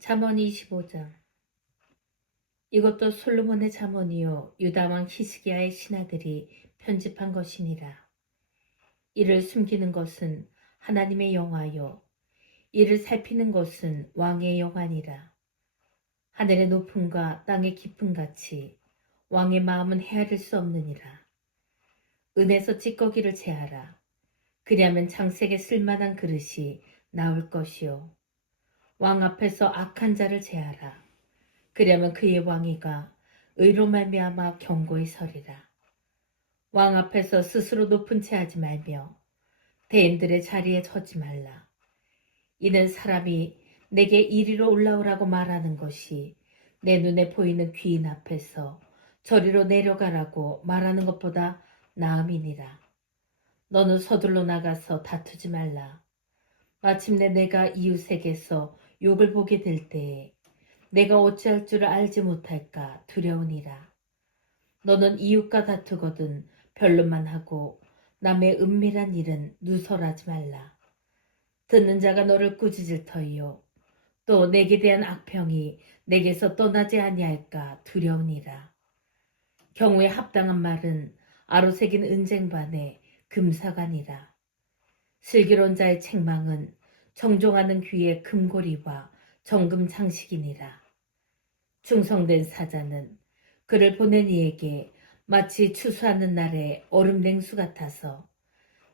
잠언 25장. 이것도 솔로몬의 잠언이요 유다왕 히스기야의 신하들이 편집한 것이니라. 이를 숨기는 것은 하나님의 영화요 이를 살피는 것은 왕의 영화니라. 하늘의 높음과 땅의 깊음 같이 왕의 마음은 헤아릴 수 없느니라. 은에서 찌꺼기를 제하라. 그리하면 장색에 쓸만한 그릇이 나올 것이요 왕 앞에서 악한 자를 제하라. 그러면 그의 왕위가 의로 말미암아 견고히 서리라. 왕 앞에서 스스로 높은 채 하지 말며 대인들의 자리에 서지 말라. 이는 사람이 내게 이리로 올라오라고 말하는 것이 내 눈에 보이는 귀인 앞에서 저리로 내려가라고 말하는 것보다 나음이니라. 너는 서둘러 나가서 다투지 말라. 마침내 내가 이웃에게서 욕을 보게 될 때에 내가 어찌할 줄을 알지 못할까 두려우니라. 너는 이웃과 다투거든 변론만 하고 남의 은밀한 일은 누설하지 말라. 듣는 자가 너를 꾸짖을 터이요 또 내게 대한 악평이 내게서 떠나지 아니할까 두려우니라. 경우에 합당한 말은 아로새긴 은쟁반에 금사관이라. 슬기로운 자의 책망은 정종하는 귀의 금고리와 정금 장식이니라. 충성된 사자는 그를 보낸 이에게 마치 추수하는 날의 얼음 냉수 같아서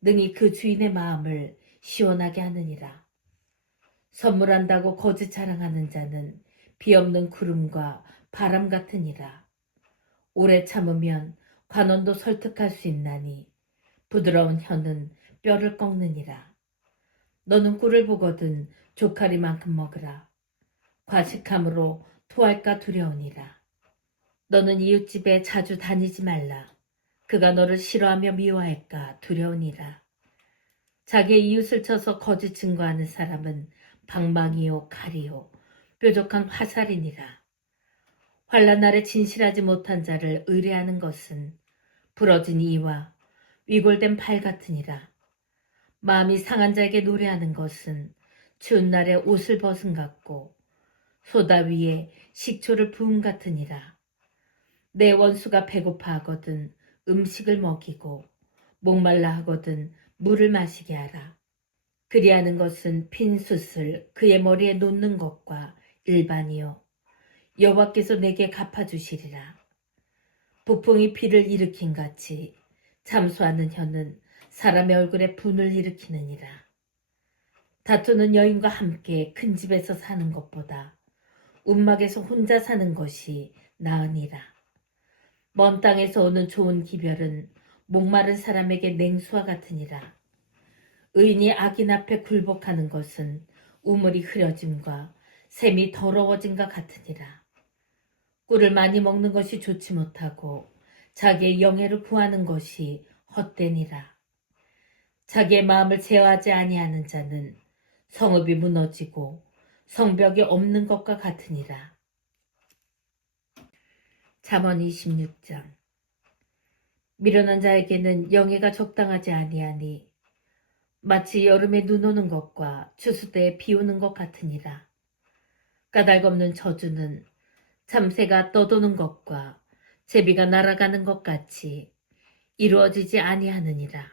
능히 그 주인의 마음을 시원하게 하느니라. 선물한다고 거짓 자랑하는 자는 비 없는 구름과 바람 같으니라. 오래 참으면 관원도 설득할 수 있나니 부드러운 혀는 뼈를 꺾느니라. 너는 꿀을 보거든 조카리만큼 먹으라. 과식함으로 토할까 두려우니라. 너는 이웃집에 자주 다니지 말라. 그가 너를 싫어하며 미워할까 두려우니라. 자기의 이웃을 쳐서 거짓 증거하는 사람은 방망이요 칼이요 뾰족한 화살이니라. 환난 날에 진실하지 못한 자를 의뢰하는 것은 부러진 이와 위골된 팔 같으니라. 마음이 상한 자에게 노래하는 것은 추운 날에 옷을 벗은 같고 소다 위에 식초를 부음 같으니라. 내 원수가 배고파 하거든 음식을 먹이고 목말라 하거든 물을 마시게 하라. 그리하는 것은 핀 숯을 그의 머리에 놓는 것과 일반이요 여호와께서 내게 갚아주시리라. 북풍이 비를 일으킨 같이 잠수하는 혀는 사람의 얼굴에 분을 일으키느니라. 다투는 여인과 함께 큰 집에서 사는 것보다 움막에서 혼자 사는 것이 나으니라. 먼 땅에서 오는 좋은 기별은 목마른 사람에게 냉수와 같으니라. 의인이 악인 앞에 굴복하는 것은 우물이 흐려짐과 샘이 더러워짐과 같으니라. 꿀을 많이 먹는 것이 좋지 못하고 자기의 영예를 구하는 것이 헛되니라. 자기의 마음을 제어하지 아니하는 자는 성읍이 무너지고 성벽이 없는 것과 같으니라. 잠언 26장. 미련한 자에게는 영예가 적당하지 아니하니 마치 여름에 눈 오는 것과 추수 때에 비 오는 것 같으니라. 까닭없는 저주는 참새가 떠도는 것과 제비가 날아가는 것 같이 이루어지지 아니하느니라.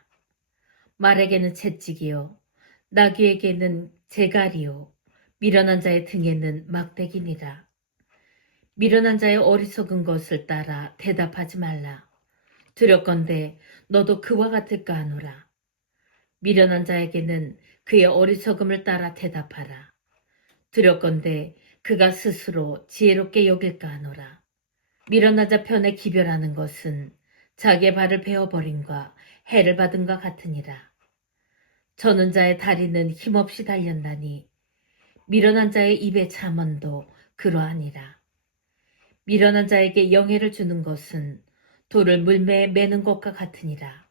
말에게는 채찍이요 나귀에게는 재갈이요 미련한 자의 등에는 막대기니라. 미련한 자의 어리석은 것을 따라 대답하지 말라. 두렵건대 너도 그와 같을까 하노라. 미련한 자에게는 그의 어리석음을 따라 대답하라. 두렵건대 그가 스스로 지혜롭게 여길까 하노라. 미련한 자 편에 기별하는 것은 자기의 발을 베어버림과 해를 받음과 같으니라. 저는 자의 다리는 힘없이 달렸나니 미련한 자의 입의 잠언도 그러하니라. 미련한 자에게 영예를 주는 것은 돌을 물매에 매는 것과 같으니라.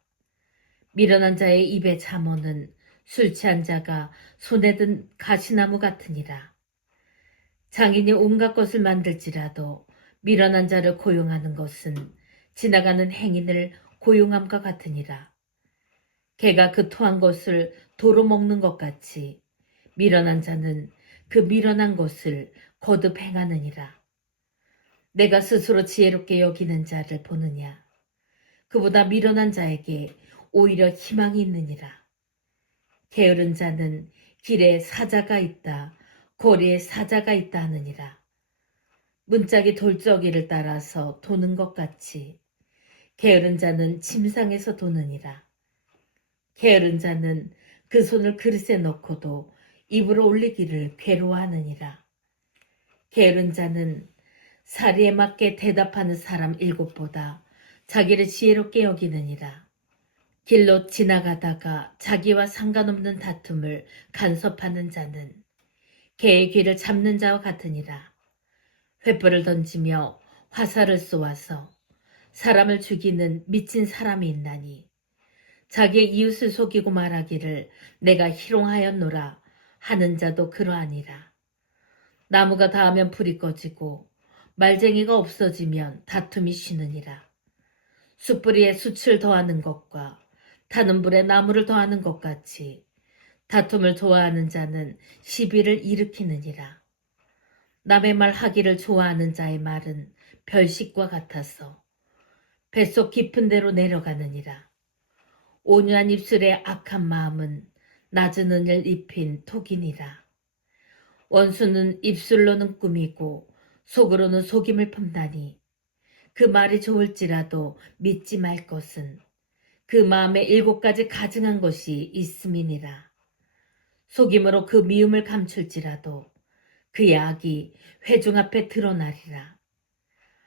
미련한 자의 입의 잠언은 술 취한 자가 손에 든 가시나무 같으니라. 장인이 온갖 것을 만들지라도 미련한 자를 고용하는 것은 지나가는 행인을 고용함과 같으니라. 개가 그 토한 것을 도로 먹는 것 같이 미련한 자는 그 미련한 것을 거듭 행하느니라. 내가 스스로 지혜롭게 여기는 자를 보느냐. 그보다 미련한 자에게 오히려 희망이 있느니라. 게으른 자는 길에 사자가 있다, 거리에 사자가 있다 하느니라. 문짝이 돌적이를 따라서 도는 것 같이 게으른 자는 침상에서 도느니라. 게으른 자는 그 손을 그릇에 넣고도 입으로 올리기를 괴로워하느니라. 게으른 자는 사리에 맞게 대답하는 사람 7보다 자기를 지혜롭게 여기느니라. 길로 지나가다가 자기와 상관없는 다툼을 간섭하는 자는 개의 귀를 잡는 자와 같으니라. 횃불을 던지며 화살을 쏘아서 사람을 죽이는 미친 사람이 있나니 자기의 이웃을 속이고 말하기를 내가 희롱하였노라 하는 자도 그러하니라. 나무가 닿으면 불이 꺼지고 말쟁이가 없어지면 다툼이 쉬느니라. 숯불이에 숯을 더하는 것과 타는 불에 나무를 더하는 것 같이 다툼을 좋아하는 자는 시비를 일으키느니라. 남의 말 하기를 좋아하는 자의 말은 별식과 같아서 뱃속 깊은 데로 내려가느니라. 온유한 입술의 악한 마음은 낮은 은을 입힌 톡이니라. 원수는 입술로는 꾸미고 속으로는 속임을 품다니 그 말이 좋을지라도 믿지 말 것은 그 마음에 7가지 가증한 것이 있음이니라. 속임으로 그 미움을 감출지라도 그의 악이 회중 앞에 드러나리라.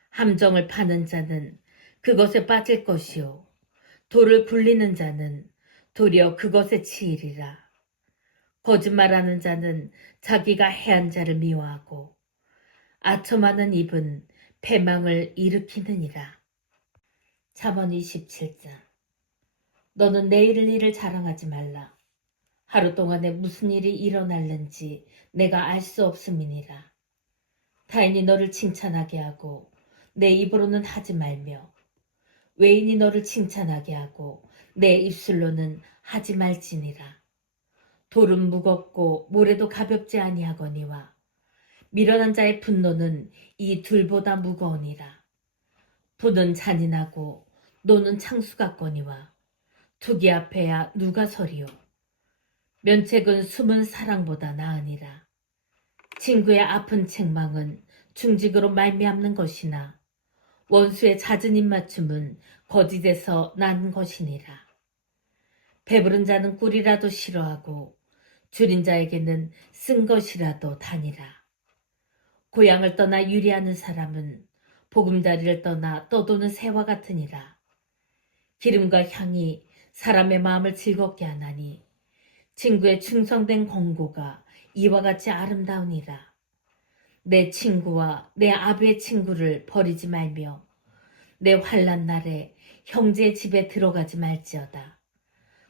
함정을 파는 자는 그것에 빠질 것이요 돌을 굴리는 자는 도리어 그것에 치이리라. 거짓말하는 자는 자기가 해한 자를 미워하고 아첨하는 입은 패망을 일으키느니라. 잠언 27장. 너는 내일을 일을 자랑하지 말라. 하루 동안에 무슨 일이 일어날는지 내가 알 수 없음이니라. 타인이 너를 칭찬하게 하고 내 입으로는 하지 말며 외인이 너를 칭찬하게 하고 내 입술로는 하지 말지니라. 돌은 무겁고 모래도 가볍지 아니하거니와 미련한 자의 분노는 이 둘보다 무거우니라. 부는 잔인하고 노는 창수 같거니와 투기 앞에야 누가 서리요. 면책은 숨은 사랑보다 나으니라. 친구의 아픈 책망은 중직으로 말미암는 것이나 원수의 잦은 입맞춤은 거짓에서 난 것이니라. 배부른 자는 꿀이라도 싫어하고 줄인 자에게는 쓴 것이라도 다니라. 고향을 떠나 유리하는 사람은 보금자리를 떠나 떠도는 새와 같으니라. 기름과 향이 사람의 마음을 즐겁게 하나니 친구의 충성된 권고가 이와 같이 아름다우니라. 내 친구와 내 아비의 친구를 버리지 말며 내 환난 날에 형제의 집에 들어가지 말지어다.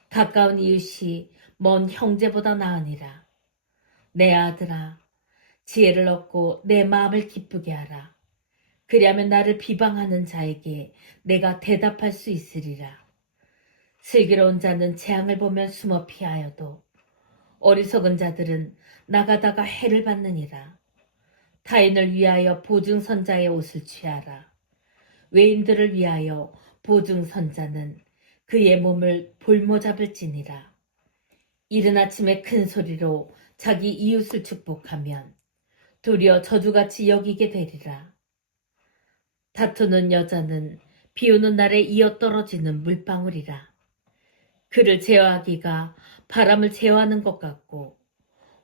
가까운 이웃이 먼 형제보다 나으니라. 내 아들아, 지혜를 얻고 내 마음을 기쁘게 하라. 그리하면 나를 비방하는 자에게 내가 대답할 수 있으리라. 슬기로운 자는 재앙을 보면 숨어 피하여도 어리석은 자들은 나가다가 해를 받느니라. 타인을 위하여 보증선자의 옷을 취하라. 외인들을 위하여 보증선자는 그의 몸을 볼모잡을지니라. 이른 아침에 큰 소리로 자기 이웃을 축복하면 도리어 저주같이 여기게 되리라. 다투는 여자는 비오는 날에 이어 떨어지는 물방울이라. 그를 제어하기가 바람을 제어하는 것 같고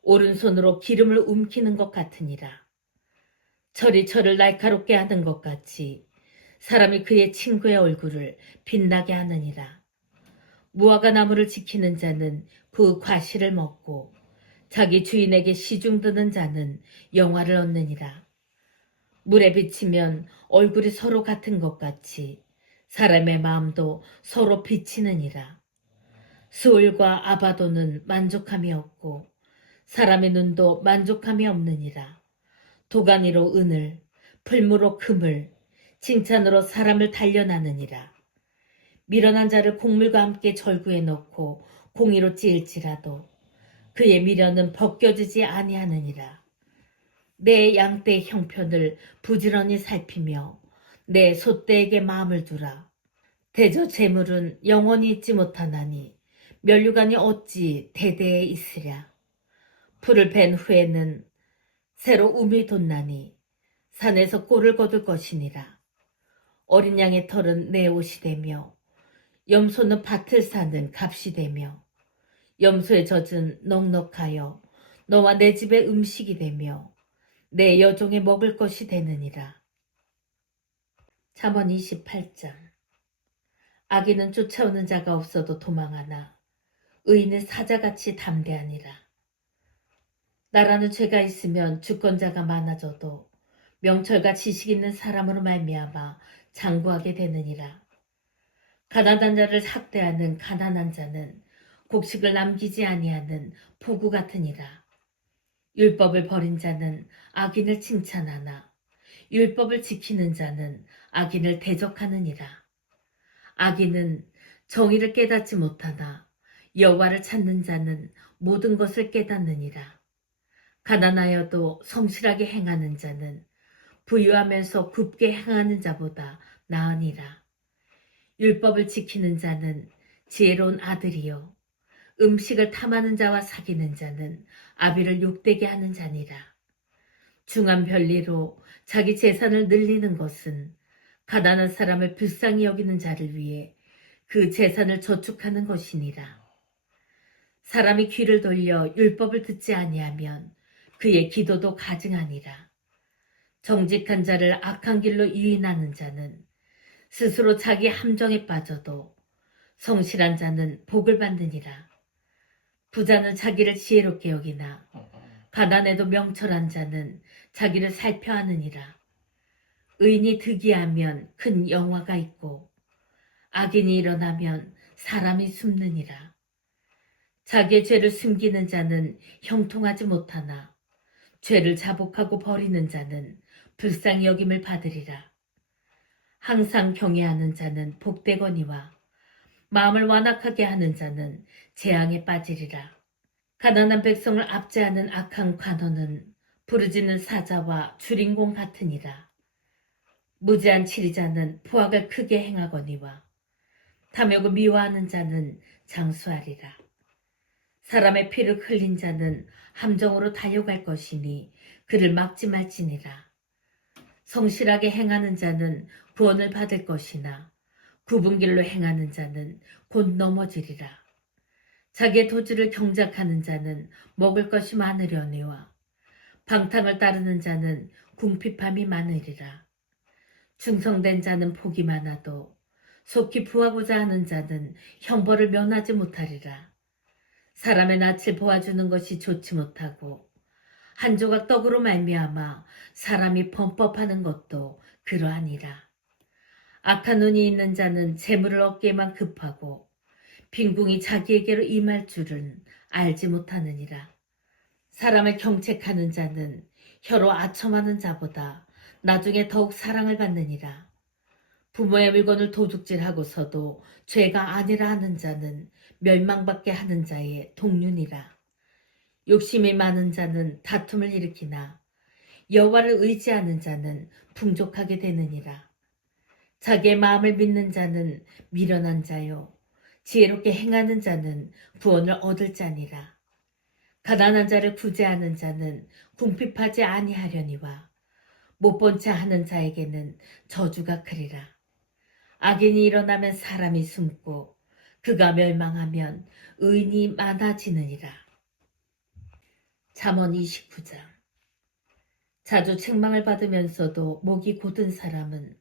오른손으로 기름을 움키는 것 같으니라. 철이 철을 날카롭게 하는 것 같이 사람이 그의 친구의 얼굴을 빛나게 하느니라. 무화과 나무를 지키는 자는 그 과실을 먹고 자기 주인에게 시중드는 자는 영화를 얻느니라. 물에 비치면 얼굴이 서로 같은 것 같이 사람의 마음도 서로 비치느니라. 스올과 아바도는 만족함이 없고 사람의 눈도 만족함이 없느니라. 도가니로 은을, 풀무로 금을, 칭찬으로 사람을 단련하느니라. 미련한 자를 곡물과 함께 절구에 넣고 공의로 찌일지라도 그의 미련은 벗겨지지 아니하느니라. 내 양떼의 형편을 부지런히 살피며 내 소떼에게 마음을 두라. 대저 재물은 영원히 있지 못하나니 면류관이 어찌 대대에 있으랴. 풀을 벤 후에는 새로 움이 돋나니 산에서 꼴을 거둘 것이니라. 어린 양의 털은 내 옷이 되며 염소는 밭을 사는 값이 되며 염소의 젖은 넉넉하여 너와 내 집의 음식이 되며 내 여종의 먹을 것이 되느니라. 잠언 28장. 악인은 쫓아오는 자가 없어도 도망하나 의인은 사자같이 담대하니라. 나라는 죄가 있으면 주권자가 많아져도 명철과 지식 있는 사람으로 말미암아 장구하게 되느니라. 가난한 자를 학대하는 가난한 자는 곡식을 남기지 아니하는 포구 같으니라. 율법을 버린 자는 악인을 칭찬하나 율법을 지키는 자는 악인을 대적하느니라. 악인은 정의를 깨닫지 못하나 여호와를 찾는 자는 모든 것을 깨닫느니라. 가난하여도 성실하게 행하는 자는 부유하면서 굽게 행하는 자보다 나으니라. 율법을 지키는 자는 지혜로운 아들이요 음식을 탐하는 자와 사귀는 자는 아비를 욕되게 하는 자니라. 중한 별리로 자기 재산을 늘리는 것은 가난한 사람을 불쌍히 여기는 자를 위해 그 재산을 저축하는 것이니라. 사람이 귀를 돌려 율법을 듣지 아니하면 그의 기도도 가증하니라. 정직한 자를 악한 길로 유인하는 자는 스스로 자기 함정에 빠져도 성실한 자는 복을 받느니라. 부자는 자기를 지혜롭게 여기나 가난해도 명철한 자는 자기를 살펴하느니라. 의인이 득이하면 큰 영화가 있고 악인이 일어나면 사람이 숨느니라. 자기의 죄를 숨기는 자는 형통하지 못하나 죄를 자복하고 버리는 자는 불쌍히 여김을 받으리라. 항상 경외하는 자는 복되거니와 마음을 완악하게 하는 자는 재앙에 빠지리라. 가난한 백성을 압제하는 악한 관원은 부르짖는 사자와 주린공 같으니라. 무지한 치리자는 포악을 크게 행하거니와 탐욕을 미워하는 자는 장수하리라. 사람의 피를 흘린 자는 함정으로 달려갈 것이니 그를 막지 말지니라. 성실하게 행하는 자는 구원을 받을 것이나 굽은 길로 행하는 자는 곧 넘어지리라. 자기의 도주를 경작하는 자는 먹을 것이 많으려니와 방탕을 따르는 자는 궁핍함이 많으리라. 충성된 자는 복이 많아도 속히 부하고자 하는 자는 형벌을 면하지 못하리라. 사람의 낯을 보아주는 것이 좋지 못하고 한 조각 떡으로 말미암아 사람이 범법하는 것도 그러하니라. 악한 눈이 있는 자는 재물을 얻기에만 급하고 빈궁이 자기에게로 임할 줄은 알지 못하느니라. 사람을 경책하는 자는 혀로 아첨하는 자보다 나중에 더욱 사랑을 받느니라. 부모의 물건을 도둑질하고서도 죄가 아니라 하는 자는 멸망받게 하는 자의 동륜이라. 욕심이 많은 자는 다툼을 일으키나 여호와를 의지하는 자는 풍족하게 되느니라. 자기의 마음을 믿는 자는 미련한 자요 지혜롭게 행하는 자는 구원을 얻을 자니라. 가난한 자를 구제하는 자는 궁핍하지 아니하려니와 못본 체 하는 자에게는 저주가 크리라. 악인이 일어나면 사람이 숨고 그가 멸망하면 의인이 많아지느니라. 잠언 29장. 자주 책망을 받으면서도 목이 곧은 사람은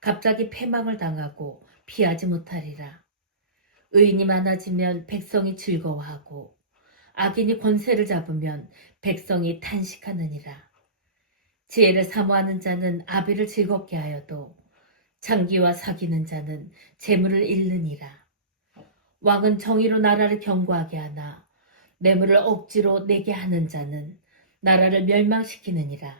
갑자기 패망을 당하고 피하지 못하리라. 의인이 많아지면 백성이 즐거워하고 악인이 권세를 잡으면 백성이 탄식하느니라. 지혜를 사모하는 자는 아비를 즐겁게 하여도 장기와 사귀는 자는 재물을 잃느니라. 왕은 정의로 나라를 견고하게 하나 뇌물을 억지로 내게 하는 자는 나라를 멸망시키느니라.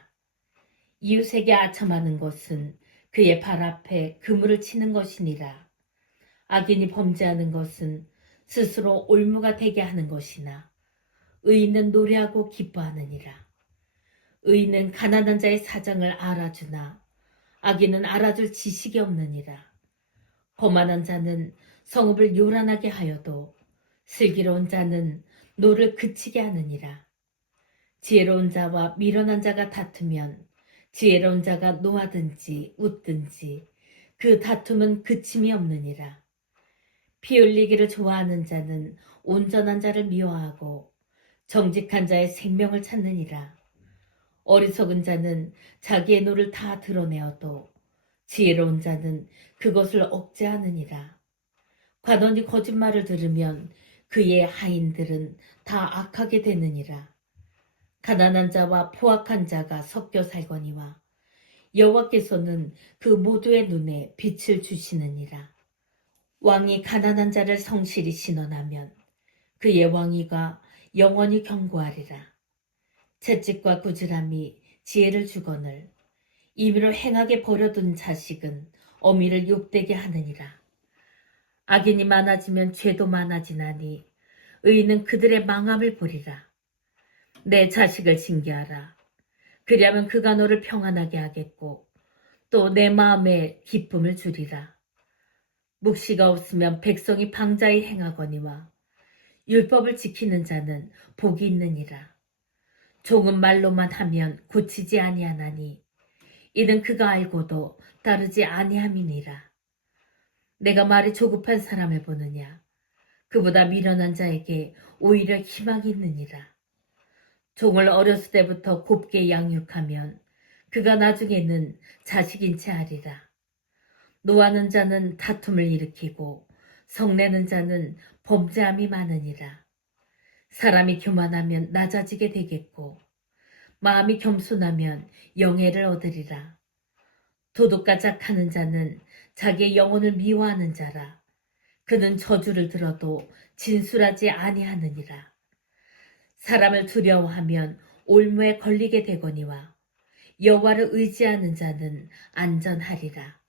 이웃에게 아첨하는 것은 그의 발 앞에 그물을 치는 것이니라. 악인이 범죄하는 것은 스스로 올무가 되게 하는 것이나 의인은 노래하고 기뻐하느니라. 의인은 가난한 자의 사정을 알아주나 악인은 알아줄 지식이 없느니라. 거만한 자는 성읍을 요란하게 하여도 슬기로운 자는 노를 그치게 하느니라. 지혜로운 자와 미련한 자가 다투면 지혜로운 자가 노하든지 웃든지 그 다툼은 그침이 없느니라. 피 흘리기를 좋아하는 자는 온전한 자를 미워하고 정직한 자의 생명을 찾느니라. 어리석은 자는 자기의 노를 다 드러내어도 지혜로운 자는 그것을 억제하느니라. 관원이 거짓말을 들으면 그의 하인들은 다 악하게 되느니라. 가난한 자와 포악한 자가 섞여 살거니와 여호와께서는 그 모두의 눈에 빛을 주시느니라. 왕이 가난한 자를 성실히 신원하면 그의 왕위가 영원히 견고하리라. 채찍과 꾸지람이 지혜를 주거늘 임의로 행하게 버려둔 자식은 어미를 욕되게 하느니라. 악인이 많아지면 죄도 많아지나니 의인은 그들의 망함을 보리라. 내 자식을 징계하라. 그리하면 그가 너를 평안하게 하겠고 또 내 마음에 기쁨을 주리라. 묵시가 없으면 백성이 방자히 행하거니와 율법을 지키는 자는 복이 있느니라. 종은 말로만 하면 고치지 아니하나니 이는 그가 알고도 따르지 아니함이니라. 내가 말이 조급한 사람을 보느냐? 그보다 미련한 자에게 오히려 희망이 있느니라. 종을 어렸을 때부터 곱게 양육하면 그가 나중에는 자식인 채 하리라. 노하는 자는 다툼을 일으키고 성내는 자는 범죄함이 많으니라. 사람이 교만하면 낮아지게 되겠고 마음이 겸손하면 영예를 얻으리라. 도둑과 착하는 자는 자기의 영혼을 미워하는 자라. 그는 저주를 들어도 진술하지 아니하느니라. 사람을 두려워하면 올무에 걸리게 되거니와 여호와를 의지하는 자는 안전하리라.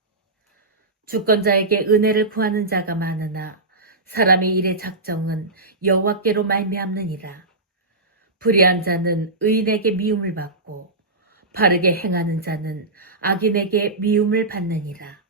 주권자에게 은혜를 구하는 자가 많으나 사람의 일의 작정은 여호와께로 말미암느니라. 불의한 자는 의인에게 미움을 받고 바르게 행하는 자는 악인에게 미움을 받느니라.